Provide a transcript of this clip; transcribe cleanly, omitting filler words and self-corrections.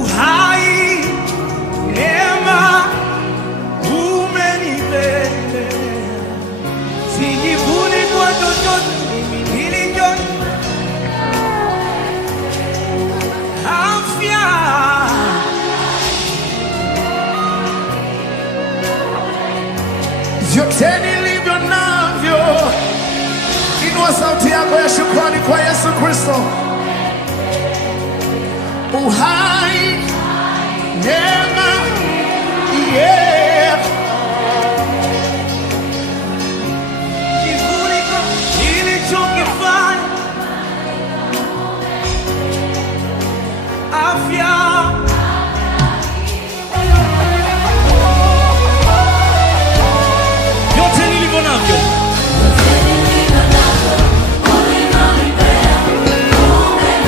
uhai, neema umenipenda. Sijivuni kwa chochote, mimi nilicho afya. Vyote nilivyo navyo, inua sauti yako ya shukrani kwa Yesu Kristo. Uhai, neema